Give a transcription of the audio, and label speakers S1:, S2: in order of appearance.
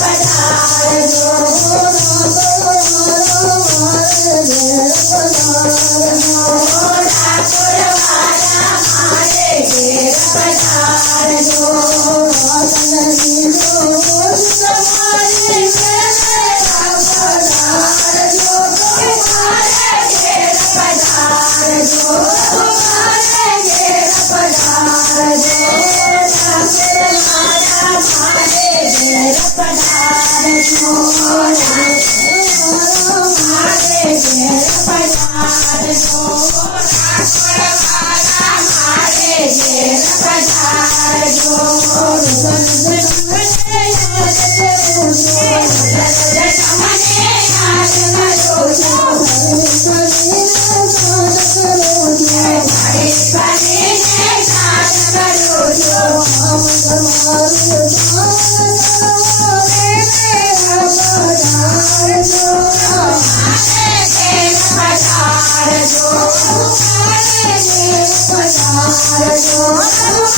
S1: Right now. Yes. I don't know.